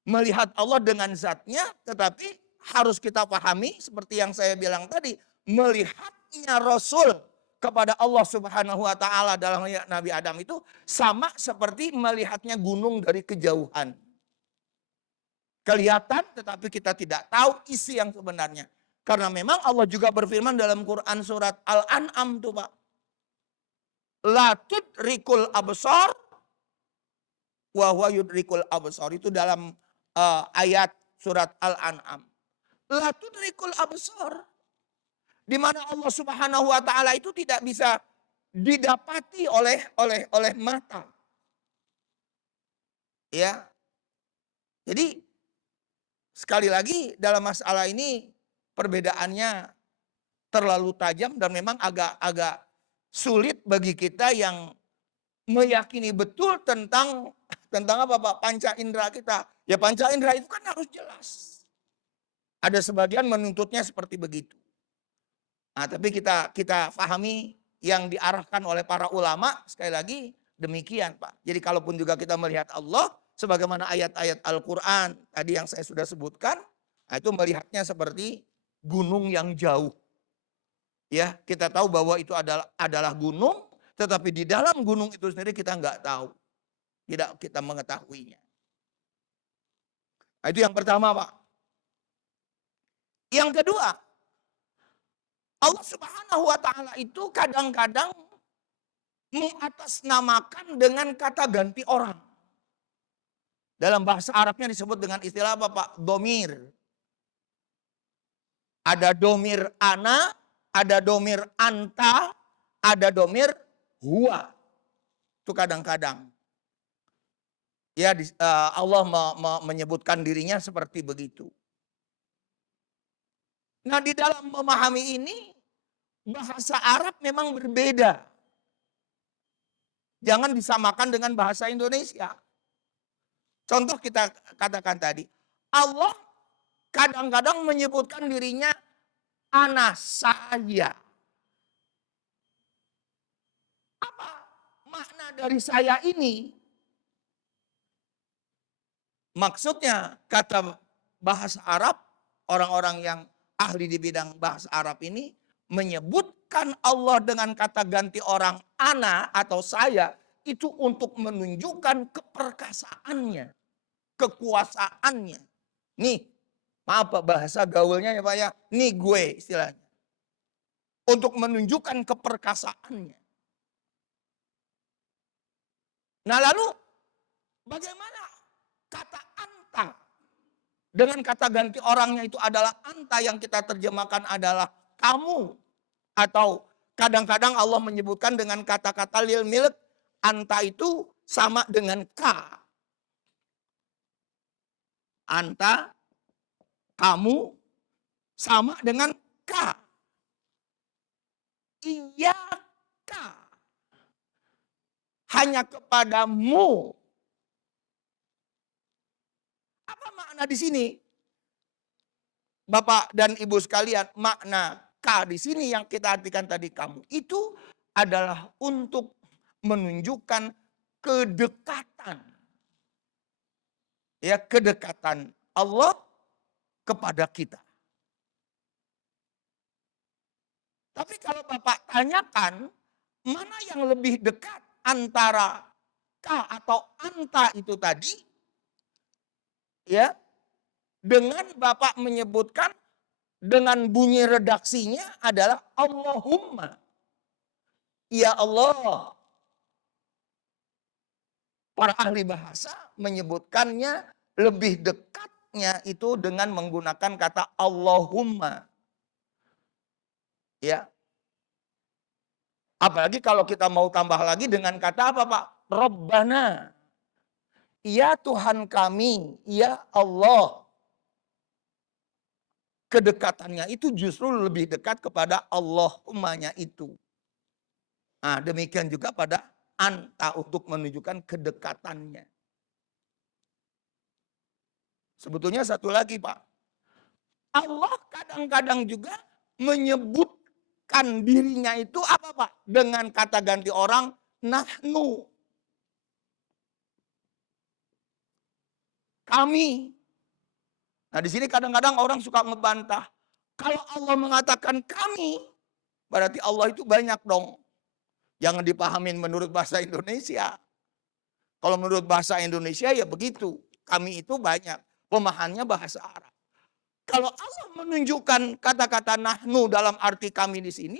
Melihat Allah dengan zatnya, tetapi harus kita pahami seperti yang saya bilang tadi, melihatnya Rasul kepada Allah Subhanahu wa taala dalam Nabi Adam itu sama seperti melihatnya gunung dari kejauhan. Kelihatan tetapi kita tidak tahu isi yang sebenarnya. Karena memang Allah juga berfirman dalam Quran surat Al-An'am tuh Pak. La tudrikul absar wa huwa yudrikul absar. Itu dalam ayat surat Al-An'am. La tudrikul absar. Di mana Allah Subhanahu wa taala itu tidak bisa didapati oleh mata. Ya. Jadi sekali lagi dalam masalah ini perbedaannya terlalu tajam dan memang agak sulit bagi kita yang meyakini betul tentang apa Pak? Panca indera kita. Ya panca indera itu kan harus jelas. Ada sebagian menuntutnya seperti begitu. Nah, tapi kita pahami yang diarahkan oleh para ulama sekali lagi demikian Pak. Jadi kalaupun juga kita melihat Allah sebagaimana ayat-ayat Al-Quran tadi yang saya sudah sebutkan, nah itu melihatnya seperti gunung yang jauh. Ya, kita tahu bahwa itu adalah gunung, tetapi di dalam gunung itu sendiri kita nggak tahu. Tidak kita mengetahuinya. Nah, itu yang pertama Pak. Yang kedua, Allah Subhanahu wa taala itu kadang-kadang mengatasnamakan dengan kata ganti orang. Dalam bahasa Arabnya disebut dengan istilah apa Pak? Domir. Ada domir ana, ada domir anta, ada domir huwa. Itu kadang-kadang. Ya Allah menyebutkan dirinya seperti begitu. Nah di dalam memahami ini bahasa Arab memang berbeda. Jangan disamakan dengan bahasa Indonesia. Contoh kita katakan tadi. Allah kadang-kadang menyebutkan dirinya ana saya. Apa makna dari saya ini? Maksudnya kata bahasa Arab orang-orang yang ahli di bidang bahasa Arab ini menyebutkan Allah dengan kata ganti orang ana atau saya itu untuk menunjukkan keperkasaannya, kekuasaannya. Nih, maaf Pak, bahasa gaulnya ya Pak ya, nih gue istilahnya. Untuk menunjukkan keperkasaannya. Nah lalu bagaimana kata anta? Dengan kata ganti orangnya itu adalah anta yang kita terjemahkan adalah kamu. Atau kadang-kadang Allah menyebutkan dengan kata-kata lil milk, anta itu sama dengan ka. Anta, kamu, sama dengan ka. Iyaka. Hanya kepadamu. Apa makna di sini? Bapak dan Ibu sekalian, makna ka di sini yang kita artikan tadi kamu itu adalah untuk menunjukkan kedekatan. Ya, kedekatan Allah kepada kita. Tapi kalau Bapak tanyakan, mana yang lebih dekat antara ka atau anta itu tadi? Ya, dengan Bapak menyebutkan dengan bunyi redaksinya adalah Allahumma. Ya Allah. Para ahli bahasa menyebutkannya lebih dekatnya itu dengan menggunakan kata Allahumma. Ya. Apalagi kalau kita mau tambah lagi dengan kata apa Pak? Rabbana. Ya Tuhan kami, ya Allah. Kedekatannya itu justru lebih dekat kepada Allahummanya itu. Nah, demikian juga pada anta untuk menunjukkan kedekatannya. Sebetulnya satu lagi Pak. Allah kadang-kadang juga menyebutkan dirinya itu apa Pak? Dengan kata ganti orang nahnu. Kami. Nah di sini kadang-kadang orang suka ngebantah. Kalau Allah mengatakan kami, berarti Allah itu banyak dong. Jangan dipahamin menurut bahasa Indonesia. Kalau menurut bahasa Indonesia ya begitu. Kami itu banyak. Pemahamannya bahasa Arab. Kalau Allah menunjukkan kata-kata nahnu dalam arti kami di sini,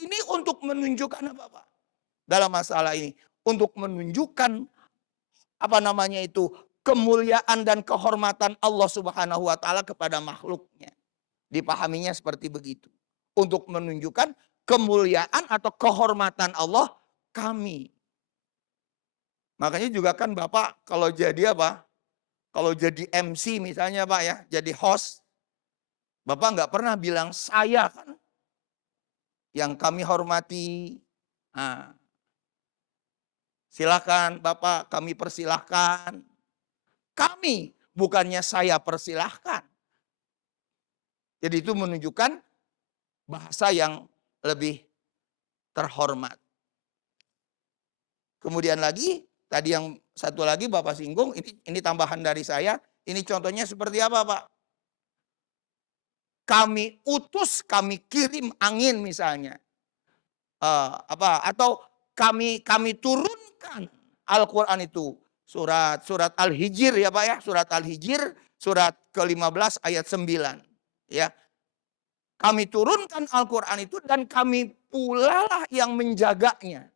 ini untuk menunjukkan apa Pak? Dalam masalah ini. Untuk menunjukkan apa namanya itu, kemuliaan dan kehormatan Allah Subhanahu wa taala kepada makhluknya. Dipahaminya seperti begitu. Untuk menunjukkan kemuliaan atau kehormatan Allah kami. Makanya juga kan Bapak kalau jadi apa? Kalau jadi MC misalnya Pak ya, jadi host. Bapak nggak pernah bilang saya kan. Yang kami hormati. Nah, silakan Bapak, kami persilahkan. Kami, bukannya saya persilahkan. Jadi itu menunjukkan bahasa yang lebih terhormat. Kemudian lagi, tadi yang satu lagi Bapak singgung, ini tambahan dari saya. Ini contohnya seperti apa Pak? Kami utus, kami kirim angin misalnya. Atau kami turunkan Al-Quran itu. Surat Al-Hijr ya Pak ya. Surat Al-Hijr, surat ke-15 ayat 9. Ya. Kami turunkan Al-Quran itu dan kami pula lah yang menjaganya.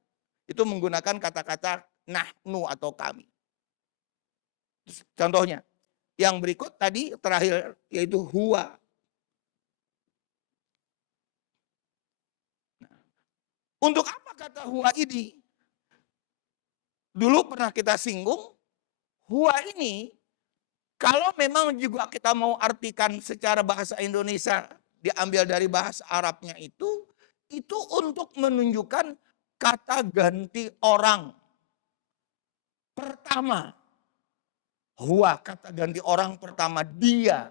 Itu menggunakan kata-kata nahnu atau kami. Contohnya. Yang berikut tadi terakhir yaitu huwa. Untuk apa kata huwa ini? Dulu pernah kita singgung, huwa ini kalau memang juga kita mau artikan secara bahasa Indonesia, diambil dari bahasa Arabnya itu untuk menunjukkan kata ganti orang. Pertama, huwa kata ganti orang pertama dia.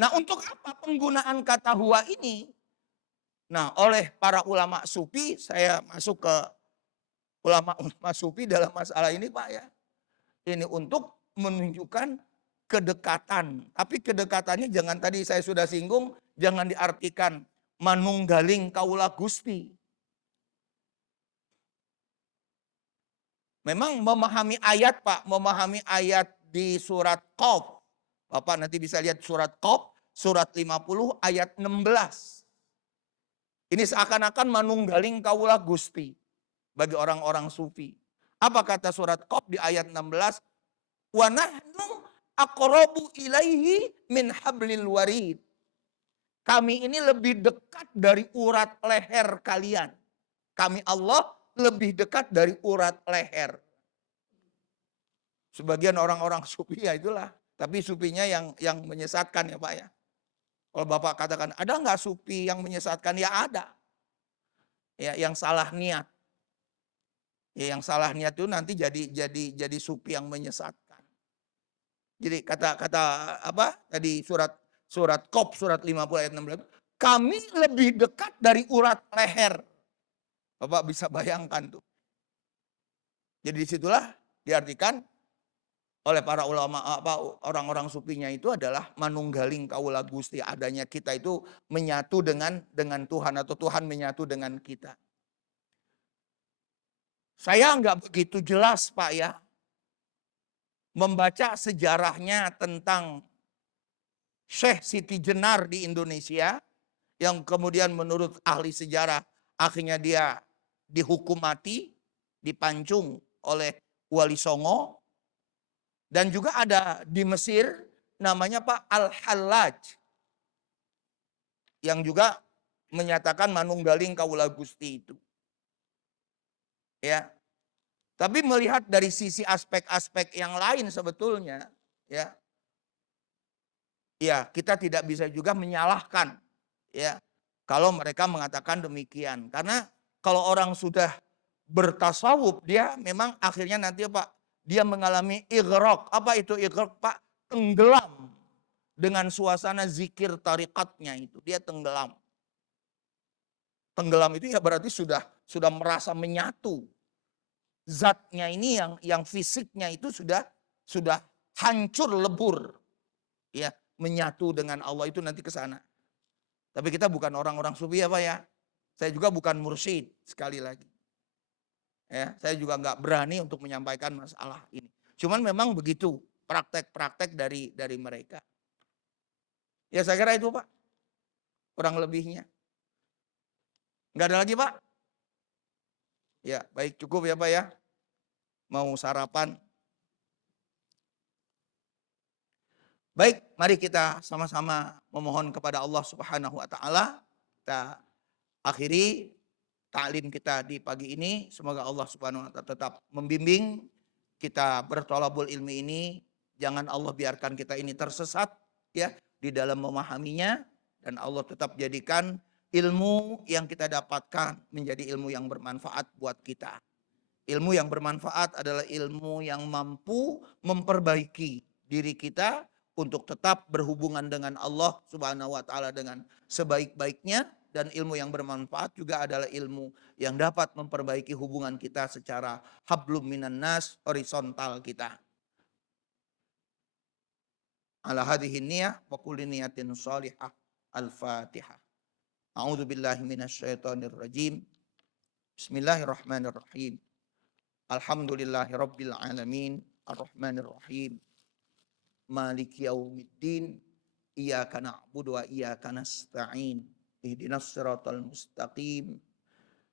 Nah untuk apa penggunaan kata huwa ini? Nah, oleh para ulama sufi, saya masuk ke ulama sufi dalam masalah ini Pak ya. Ini untuk menunjukkan kedekatan. Tapi kedekatannya jangan, tadi saya sudah singgung, jangan diartikan manunggaling kaula Gusti. Memang memahami ayat Pak, memahami ayat di surat Qaf. Bapak nanti bisa lihat surat Qaf, surat 50 ayat 16. Ini seakan-akan manunggaling kaula Gusti bagi orang-orang sufi. Apa kata surat Qaf di ayat 16? Wa nahnu aqrabu ilaihi min hablil warid. Kami ini lebih dekat dari urat leher kalian. Kami Allah lebih dekat dari urat leher. Sebagian orang-orang sufi ya itulah. Tapi sufinya yang menyesatkan ya Pak ya. Kalau Bapak katakan, ada nggak sufi yang menyesatkan? Ya ada. Ya, yang salah niat. Ya, yang salah niat itu nanti jadi sufi yang menyesatkan. Jadi kata apa tadi surat Qaf surat 50 ayat 16, kami lebih dekat dari urat leher. Bapak bisa bayangkan tuh. Jadi disitulah diartikan oleh para ulama, orang-orang sufinya itu adalah manunggaling kaula Gusti, adanya kita itu menyatu dengan Tuhan atau Tuhan menyatu dengan kita. Saya nggak begitu jelas Pak ya membaca sejarahnya tentang Syekh Siti Jenar di Indonesia yang kemudian menurut ahli sejarah akhirnya dia dihukum mati, dipancung oleh Wali Songo. Dan juga ada di Mesir namanya Pak Al-Hallaj yang juga menyatakan manunggaling kaula Gusti itu. Ya. Tapi melihat dari sisi aspek-aspek yang lain sebetulnya ya. Ya, kita tidak bisa juga menyalahkan ya kalau mereka mengatakan demikian. Karena kalau orang sudah bertasawuf dia memang akhirnya nanti Pak dia mengalami ighraq. Apa itu ighraq Pak? Tenggelam dengan suasana zikir tarikatnya itu. Dia tenggelam. Tenggelam itu ya berarti sudah merasa menyatu. Zatnya ini yang fisiknya itu sudah hancur lebur. Ya, menyatu dengan Allah itu nanti ke sana. Tapi kita bukan orang-orang sufi ya Pak ya. Saya juga bukan mursyid sekali lagi. Ya, saya juga nggak berani untuk menyampaikan masalah ini. Cuman memang begitu praktek-praktek dari mereka. Ya saya kira itu Pak. Kurang lebihnya. Nggak ada lagi Pak? Ya baik cukup ya Pak ya. Mau sarapan. Baik, mari kita sama-sama memohon kepada Allah Subhanahu wa taala. Kita akhiri taklim kita di pagi ini. Semoga Allah Subhanahu wa taala tetap membimbing kita bertolabul ilmi ini. Jangan Allah biarkan kita ini tersesat ya di dalam memahaminya, dan Allah tetap jadikan ilmu yang kita dapatkan menjadi ilmu yang bermanfaat buat kita. Ilmu yang bermanfaat adalah ilmu yang mampu memperbaiki diri kita untuk tetap berhubungan dengan Allah Subhanahu wa taala dengan sebaik-baiknya, dan ilmu yang bermanfaat juga adalah ilmu yang dapat memperbaiki hubungan kita secara hablum minan nas, horizontal kita. Ala hadhihi niyah wa kulli niyatin shalihah. Al-Fatihah. A'udzu billahi minasyaitonir rajim. Bismillahirrahmanirrahim. Alhamdulillahirabbil alamin, arrahmanir rahim. Maliki yaumiddin. Iyyaka na'budu wa iyyaka nasta'in. Ihdinas siratal mustaqim.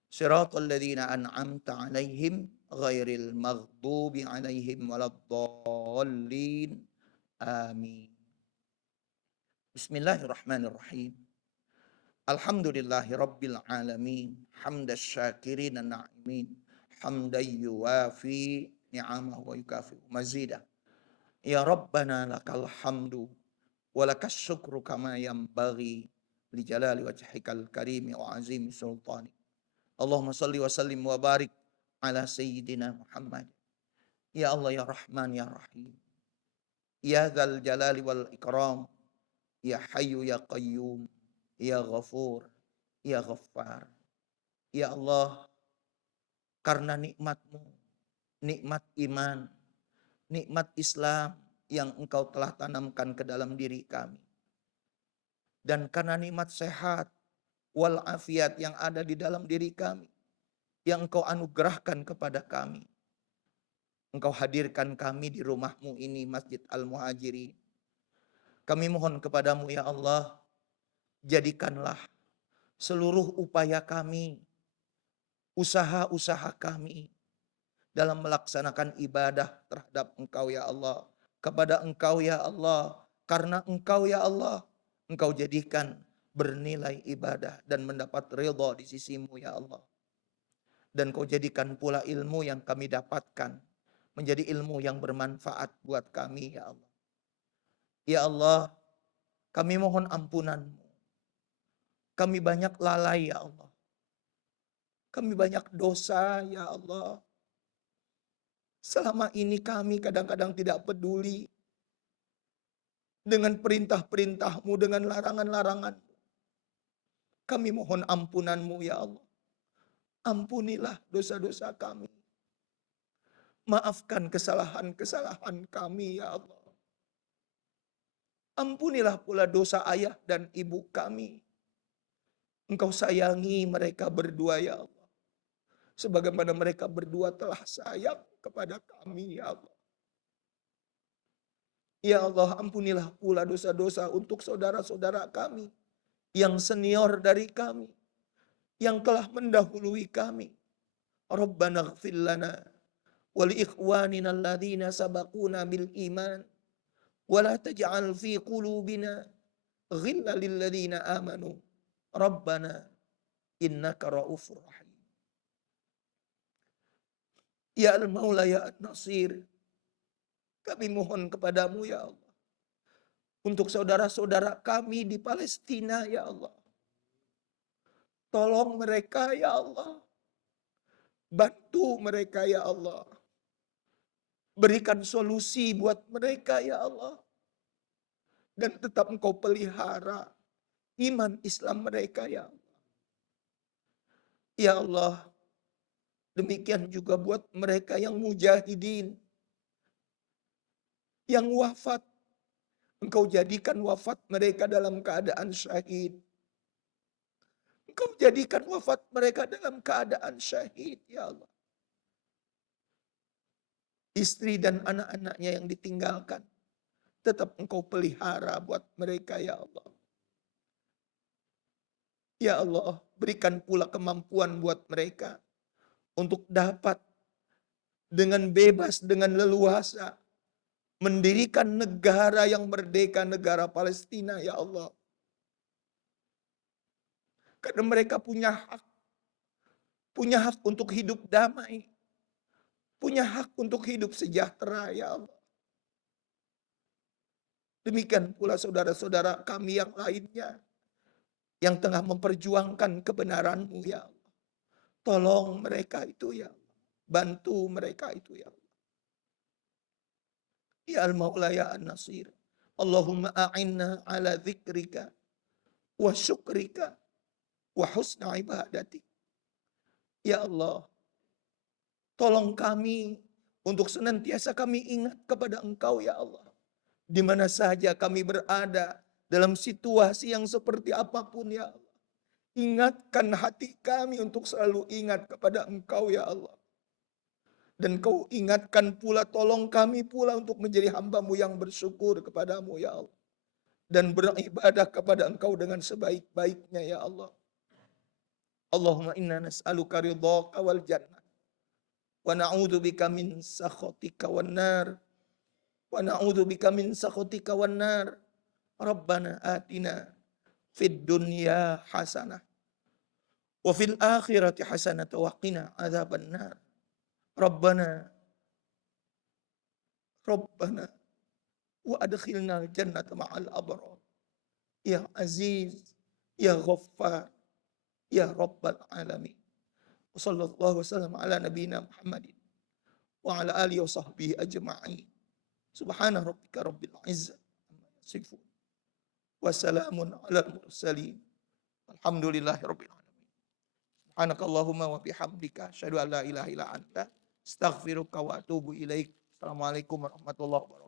Siratal ladzina an'amta 'alaihim ghairil maghdubi 'alaihim waladdallin. Amin. Bismillahirrahmanirrahim. Alhamdulillahirabbil alamin, hamdas syakirin na'imin, hamdan yuwafi ni'amahu wa yukafi mazidah. Ya Rabbana lakal hamdu wa lakas syukru kama yanbaghi li jalali wajhikal karimi wa azimi sultani. Allahumma salli wa sallim wa barik ala sayyidina Muhammad. Ya Allah ya Rahman ya Rahim. Ya dzal jalali wal ikram. Ya Hayyu ya Qayyum. Ya Ghafur, Ya Ghaffar. Ya Allah, karena nikmat-Mu, nikmat iman, nikmat Islam, yang Engkau telah tanamkan ke dalam diri kami. Dan karena nikmat sehat walafiat yang ada di dalam diri kami, yang Engkau anugerahkan kepada kami. Engkau hadirkan kami di rumah-Mu ini, Masjid Al-Muhajirin. Kami mohon kepadamu ya Allah, jadikanlah seluruh upaya kami, usaha-usaha kami dalam melaksanakan ibadah terhadap Engkau ya Allah. Kepada Engkau ya Allah, karena Engkau ya Allah, Engkau jadikan bernilai ibadah dan mendapat ridha di sisi-Mu ya Allah. Dan Kau jadikan pula ilmu yang kami dapatkan menjadi ilmu yang bermanfaat buat kami ya Allah. Ya Allah, kami mohon ampunan-Mu. Kami banyak lalai ya Allah. Kami banyak dosa ya Allah. Selama ini kami kadang-kadang tidak peduli dengan perintah-perintah-Mu, dengan larangan-larangan. Kami mohon ampunan-Mu ya Allah. Ampunilah dosa-dosa kami. Maafkan kesalahan-kesalahan kami ya Allah. Ampunilah pula dosa ayah dan ibu kami. Engkau sayangi mereka berdua ya Allah. Sebagaimana mereka berdua telah sayang kepada kami ya Allah. Ya Allah, ampunilah pula dosa-dosa untuk saudara-saudara kami yang senior dari kami, yang telah mendahului kami. Rabbana ighfir lana wa li ikhwanina alladhina sabaquna bil iman wa la taj'al fi qulubina ghillan lil ladzina amanu. Rabbana innaka raufur rahim. Ya Al-Maula ya An-Nasir, kami mohon kepadamu ya Allah. Untuk saudara-saudara kami di Palestina ya Allah. Tolong mereka ya Allah. Bantu mereka ya Allah. Berikan solusi buat mereka ya Allah. Dan tetap Engkau pelihara iman Islam mereka ya Allah. Ya Allah, demikian juga buat mereka yang mujahidin, yang wafat. Engkau jadikan wafat mereka dalam keadaan syahid. Engkau jadikan wafat mereka dalam keadaan syahid ya Allah. Istri dan anak-anaknya yang ditinggalkan, tetap Engkau pelihara buat mereka ya Allah. Ya Allah, berikan pula kemampuan buat mereka untuk dapat dengan bebas, dengan leluasa mendirikan negara yang merdeka, negara Palestina ya Allah. Karena mereka punya hak untuk hidup damai, punya hak untuk hidup sejahtera ya Allah. Demikian pula saudara-saudara kami yang lainnya yang tengah memperjuangkan kebenaran-Mu ya Allah. Tolong mereka itu ya Allah. Bantu mereka itu ya Allah. Ya Al-Maula ya An-Nasir. Allahumma a'inna ala dzikrika wa syukrika wa husna ibadatik. Ya Allah, tolong kami untuk senantiasa kami ingat kepada Engkau ya Allah. Di mana saja kami berada, dalam situasi yang seperti apapun ya Allah. Ingatkan hati kami untuk selalu ingat kepada Engkau ya Allah. Dan Kau ingatkan pula, tolong kami pula untuk menjadi hamba-Mu yang bersyukur kepadamu ya Allah. Dan beribadah kepada Engkau dengan sebaik-baiknya ya Allah. Allahumma inna nas'aluka ridhaka wal jannah. Wa na'udzu bika min sakhatika wan nar. Wa na'udzu bika min sakhatika wan nar. Rabbana atina fid dunya hasanah. Wa fil akhirati hasanah wa qina adzaban nar. Rabbana wa adkhilna al-jannata ma'al abrar. Ya Aziz, Ya Ghaffar, Ya Rabbal Alamin. Sallallahu wasallam ala nabiyina Muhammadin wa ala alihi wa sahbihi ajma'in. Subhana rabbika rabbil izzati amma yasifun. Wa salamun ala al-mursalin. Alhamdulillahi rabbil alamin. Subhanakallahumma wa bihamdika asyhadu an la ilaha illa anta astaghfiruka wa atubu ilaik. Assalamualaikum warahmatullahi wabarakatuh.